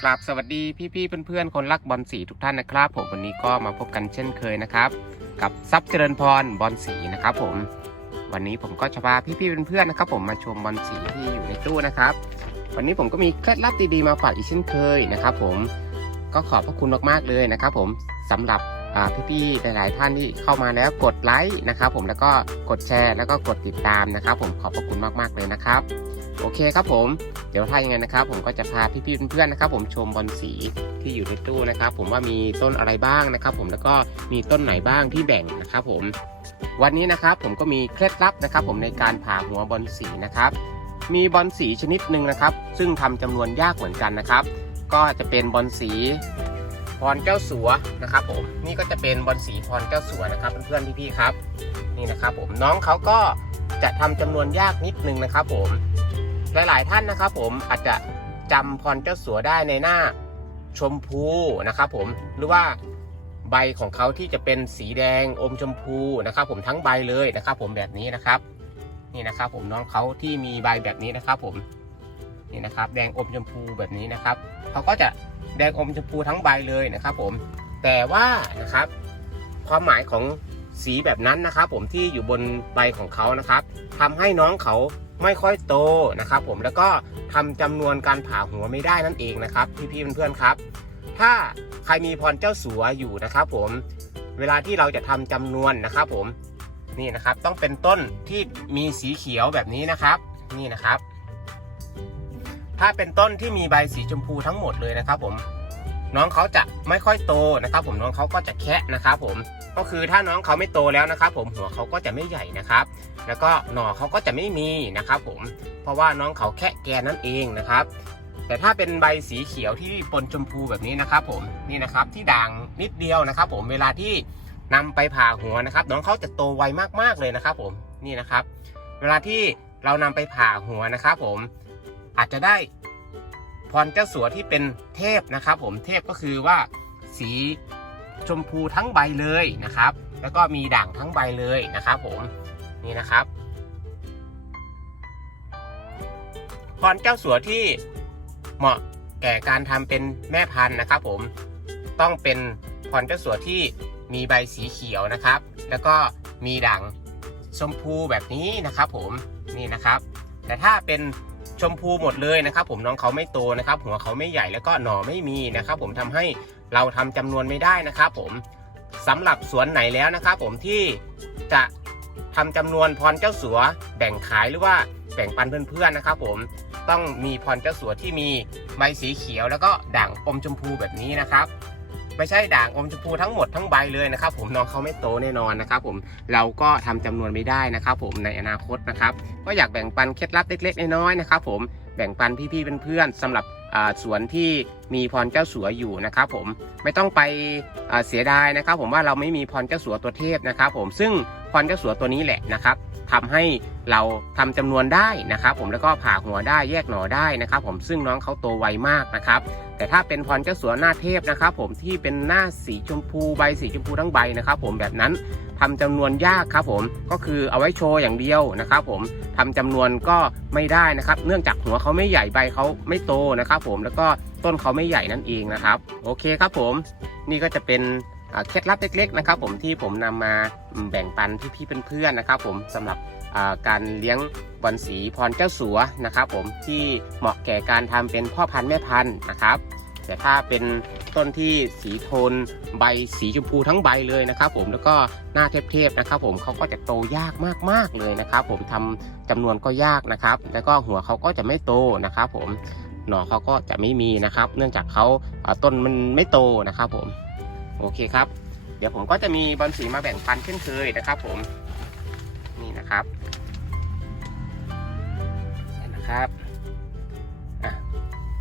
กราบสวัสดีพี่ๆเพื่อนๆคนรักบอลสีทุกท่านนะครับ ผมวันนี้ก็มาพบกันเช่นเคยนะครับ กับซับเจริญพรบอลสีนะครับ ผม วันนี้ผมก็จะพาพี่ๆเพื่อนๆนะครับ ผมมาชมบอลสีที่อยู่ในตู้นะครับ วันนี้ผมก็มีเคล็ดลับดีๆมาฝากอีกเช่นเคยนะครับ ผมก็ขอบพระคุณมากๆเลยนะครับ ผมสำหรับอ่พี่ๆหลายๆท่านที่เข้ามาแล้วกดไลค์นะครับ ผมแล้วก็กดแชร์แล้วก็กดติดตามนะครับ ผมขอบพระคุณมากๆเลยนะครับ โอเคครับผม เดี๋ยวถ้ายังไงนะครับ ผมก็จะพาพี่ๆเพื่อนๆนะครับ ผมชมบอลสีที่อยู่ในตู้นะครับ ผมว่ามีต้นอะไรบ้างนะครับ ผมแล้วก็มีต้นไหนบ้างที่แบ่งนะครับ ผม วันนี้นะครับผมก็มีเคล็ดลับนะครับ ผมในการผ่าหัวบอลสีนะครับ มีบอลสีชนิดหนึ่งนะครับ ซึ่งทำจำนวนยากเหมือนกันนะครับ ก็จะเป็นบอลสีพรเจ้าสัวนะครับ ผมนี่ก็จะเป็นบอลสีพรเจ้าสัวนะครับเพื่อนๆพี่ๆครับ นี่นะครับ ผมน้องเขาก็จะทำจำนวนยากนิดนึงนะครับ ผม หลาย ๆ ท่านนะครับ ผมอาจจะจำพรเจ้าสัวได้ในหน้าชมพูนะครับผมหรือว่าใบของเขาที่จะเป็นสีแดงอมชมพูนะครับ ผมทั้งใบเลยนะครับ ผมแบบนี้นะครับ นี่นะครับ ผมน้องเขาที่มีใบแบบนี้นะครับ ผมนี่นะครับ แดงอมชมพูแบบนี้นะครับเขาก็จะแดงอมชมพูทั้งใบเลยนะครับ ผมแต่ว่านะครับ ความหมายของสีแบบนั้นนะครับ ผมที่อยู่บนใบของเขานะครับทำให้น้องเขา ไม่ค่อยโตนะครับผมแล้วก็ทำจำนวนการผ่าหัวไม่ได้นั่นเองนะครับพี่ๆเพื่อนๆครับ ถ้าใครมีพรเจ้าสัวอยู่นะครับผมเวลาที่เราจะทำจำนวนนะครับผมนี่นะครับต้องเป็นต้นที่มีสีเขียวแบบนี้นะครับนี่นะครับ ถ้าเป็นต้นที่มีใบสีชมพูทั้งหมดเลยนะครับผม น้องเขาจะไม่ค่อยโตนะครับ ผมน้องเขาก็จะแคะนะครับ ผมก็คือถ้าน้องเขาไม่โตแล้วนะครับ ผมหัวเขาก็จะไม่ใหญ่นะครับ แล้วก็หน่อเขาก็จะไม่มีนะครับ ผมเพราะว่าน้องเขาแค่แกนนั่นเองนะครับ แต่ถ้าเป็นใบสีเขียวที่ปนชมพูแบบนี้นะครับ ผมนี่นะครับที่ด่างนิดเดียวนะครับ ผมเวลาที่นำไปผ่าหัวนะครับ น้องเขาจะโตไวมากๆเลยนะครับ ผมนี่นะครับ เวลาที่เรานำไปผ่าหัวนะครับ ผมอาจจะได้ พรเจ้าสัวที่เป็นเทพนะครับ ผมเทพก็คือว่าสีชมพูทั้งใบเลยนะครับ แล้วก็มีด่างทั้งใบเลยนะครับ ผมนี่นะครับ พรเจ้าสัวที่เหมาะแก่การทำเป็นแม่พันธุ์นะครับ ผมต้องเป็นพรเจ้าสัวที่มีใบสีเขียวนะครับ แล้วก็มีด่างชมพูแบบนี้นะครับ ผมนี่นะครับ แต่ถ้าเป็น ชมพูหมดเลยนะครับ ผมน้องเขาไม่โตนะครับ หัวเขาไม่ใหญ่แล้วก็หน่อไม่มีนะครับ ผมทำให้เราทำจำนวนไม่ได้นะครับ ผมสำหรับสวนไหนแล้วนะครับ ผมที่จะทำจำนวนพรเจ้าสัวแบ่งขายหรือว่าแบ่งปันเพื่อนๆนะครับ ผมต้องมีพรเจ้าสัวที่มีใบสีเขียวแล้วก็ด่างอมชมพูแบบนี้นะครับ ไม่ใช่ด่างอมชมพูทั้งหมดทั้งใบเลยนะครับผมน้องเขาไม่โตแน่นอนนะครับผมเราก็ทำจำนวนไม่ได้นะครับผมในอนาคตนะครับก็อยากแบ่งปันเคล็ดลับเล็กๆน้อยๆนะครับผมแบ่งปันพี่ๆเพื่อนๆสำหรับสวนที่มีพรเจ้าสัวอยู่นะครับผมไม่ต้องไปเสียดายนะครับ ผมว่าเราไม่มีพรเจ้าสัวตัวเทพนะครับผมซึ่งพรเจ้าสัวตัวนี้แหละนะครับ ทำให้เราทำจำนวนได้นะครับ ผมแล้วก็ผ่าหัวได้แยกหน่อได้นะครับ ผมซึ่งน้องเขาโตไวมากนะครับแต่ถ้าเป็นพรเจ้าสัวหน้าเทพนะครับ ผมที่เป็นหน้าสีชมพูใบสีชมพูทั้งใบนะครับ ผมแบบนั้นทำจำนวนยากครับผมก็คือเอาไว้โชว์อย่างเดียวนะครับ ผมทำจำนวนก็ไม่ได้นะครับ เนื่องจากหัวเขาไม่ใหญ่ใบเขาไม่โตนะครับ ผมแล้วก็ต้นเขาไม่ใหญ่นั่นเองนะครับ โอเคครับผม นี่ก็จะเป็น เคล็ดลับเล็กๆนะครับผมที่ผมนำมาแบ่งปันพี่ๆเพื่อนๆนะครับผมสำหรับการเลี้ยงบอลสีพรเจ้าสัวนะครับผมที่เหมาะแก่การทำเป็นพ่อพันธุ์แม่พันธุ์นะครับ แต่ถ้าเป็นต้นที่สีโทนใบสีชมพูทั้งใบเลยนะครับผมแล้วก็หน้าเทพๆนะครับผมเขาก็จะโตยากมากๆเลยนะครับ ผมทำจำนวนก็ยากนะครับ แล้วก็หัวเขาก็จะไม่โตนะครับ ผมหน่อเขาก็จะไม่มีนะครับ เนื่องจากเขาต้นมันไม่โตนะครับผม โอเคครับ เดี๋ยวผมก็จะมีบอลสีมาแบ่งปันเช่นเคยนะครับ ผมนี่นะครับเห็นนะครับ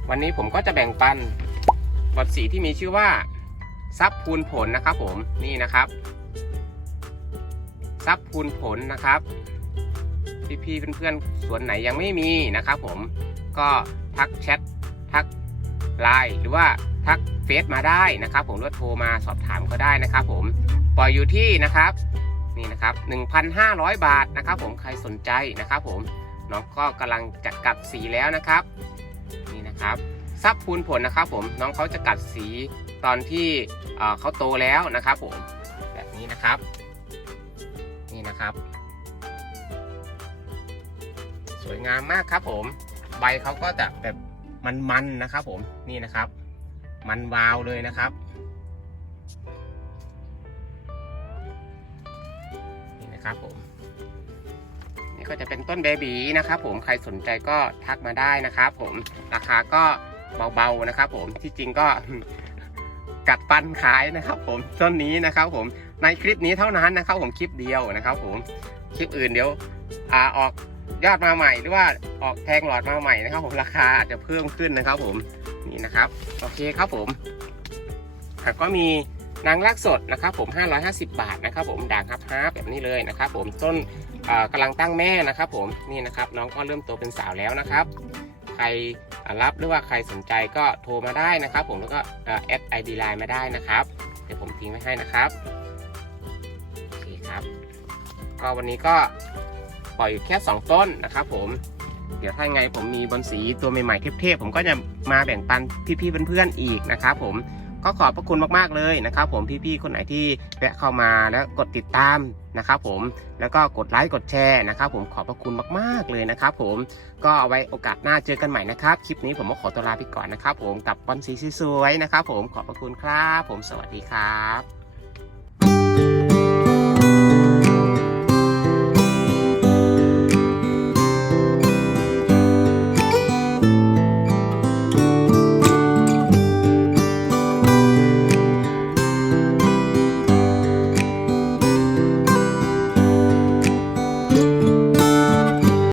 วันนี้ผมก็จะแบ่งปันบอลสีที่มีชื่อว่าซับพูนผลนะครับ ผมนี่นะครับซับพูนผลนะครับพี่ๆเพื่อนๆสวนไหนยังไม่มีนะครับ ผมก็ทักแชททักไลน์หรือว่า ทักเฟซมาได้นะครับ ผมหรือว่าโทรมาสอบถามก็ได้นะครับ ผมปล่อยอยู่ที่นะครับนี่นะครับ 1,500 บาทนะครับ ผมใครสนใจนะครับ ผมน้องก็กำลังจะกลับสีแล้วนะครับ นี่นะครับซับพูนผลนะครับ ผมน้องเขาจะกัดสีตอนที่เเขาโตแล้วนะครับ ผมแบบนี้นะครับ นี่นะครับ สวยงามมากครับ ผม ใบเขาก็จะแบบมันๆนะครับ ผมนี่นะครับ มันวาวเลยนะครับนี่นะครับผมนี่ก็จะเป็นต้นเบบีนะครับผมใครสนใจก็ทักมาได้นะครับผมราคาก็เบาๆนะครับผมที่จริงก็กัดฟันขายนะครับผมต้นนี้นะครับผมในคลิปนี้เท่านั้นนะครับผมคลิปเดียวนะครับผมคลิปอื่นเดี๋ยวอ่าออกยอดมาใหม่หรือว่าออกแทงหลอดมาใหม่นะครับผมราคาอาจจะเพิ่มขึ้นนะครับผม นี่นะครับโอเคครับผมแล้วก็มีนางรากสดนะครับผม 550 บาทนะครับผมด่างฮับฮาร์ปแบบนี้เลยนะครับผมต้นอ่ากำลังตั้งแม่นะครับผมนี่นะครับน้องก็เริ่มโตเป็นสาวแล้วนะครับ ใครรับหรือว่าใครสนใจก็โทรมาได้นะครับ ผมแล้วก็แอดไอดีไลน์มาได้นะครับ เดี๋ยวผมทิ้งไว้ให้นะครับโอเคครับ ก็วันนี้ก็ปล่อยอยู่แค่ 2 ต้นนะครับผม เดี๋ยวถ้าไงผมมีบอลสีตัวใหม่ๆเทพๆผมก็จะมาแบ่งปันพี่ๆเพื่อนๆอีกนะครับผมก็ขอบพระคุณมากๆเลยนะครับ ผมพี่ๆคนไหนที่แวะเข้ามาแล้วกดติดตามนะครับผมแล้วก็กดไลค์กดแชร์นะครับผมขอบพระคุณมากๆเลยนะครับผมก็เอาไว้โอกาสหน้าเจอกันใหม่นะครับ คลิปนี้ผมก็ขอตัวลาไปก่อนนะครับ ผมกับบอลสีสวยๆนะครับ ผมขอบพระคุณครับ ผมสวัสดีครับ